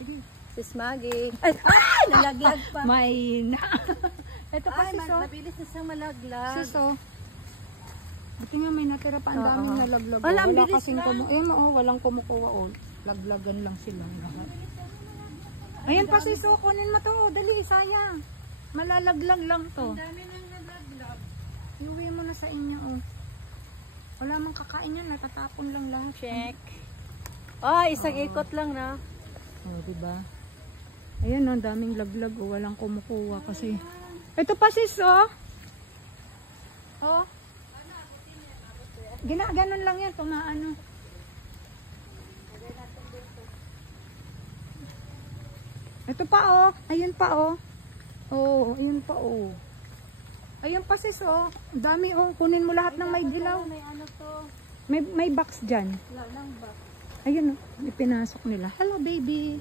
Sige. Sis Maggie. Ay! Ay! Nalaglag pa. May na. Ito pa Ay, sis oh. mabilis na siyang malaglag. Sis oh. Buti nga may natira pa. Ang daming nalaglag. Wala, ang Wala bilis kasing lang. Ayan oh, walang kumukuha oh. Laglagan lang sila lahat. Ayan pa sis oh. Kunin mo to. Dali, sayang. Malalaglag lang to. Ang dami nang nalaglag. Iuwi mo na sa inyo oh. Wala mang kakain yan. Natatapon lang lahat. Check. Oh, isang ikot lang na. Oh, diba? Ayan oh, daming laglag oh. Walang kumukuha kasi. Ito pa sis oh. Oh. Ganun lang yan. Tumaano. Ito pa oh. Ayun pa oh. Oh, ayun pa oh. Ayun pa sis oh. Dami oh. Kunin mo lahat ng may dilaw. May ano to? May box dyan. Wala lang ba? Ayun oh. Ipinasok nila. Hello baby.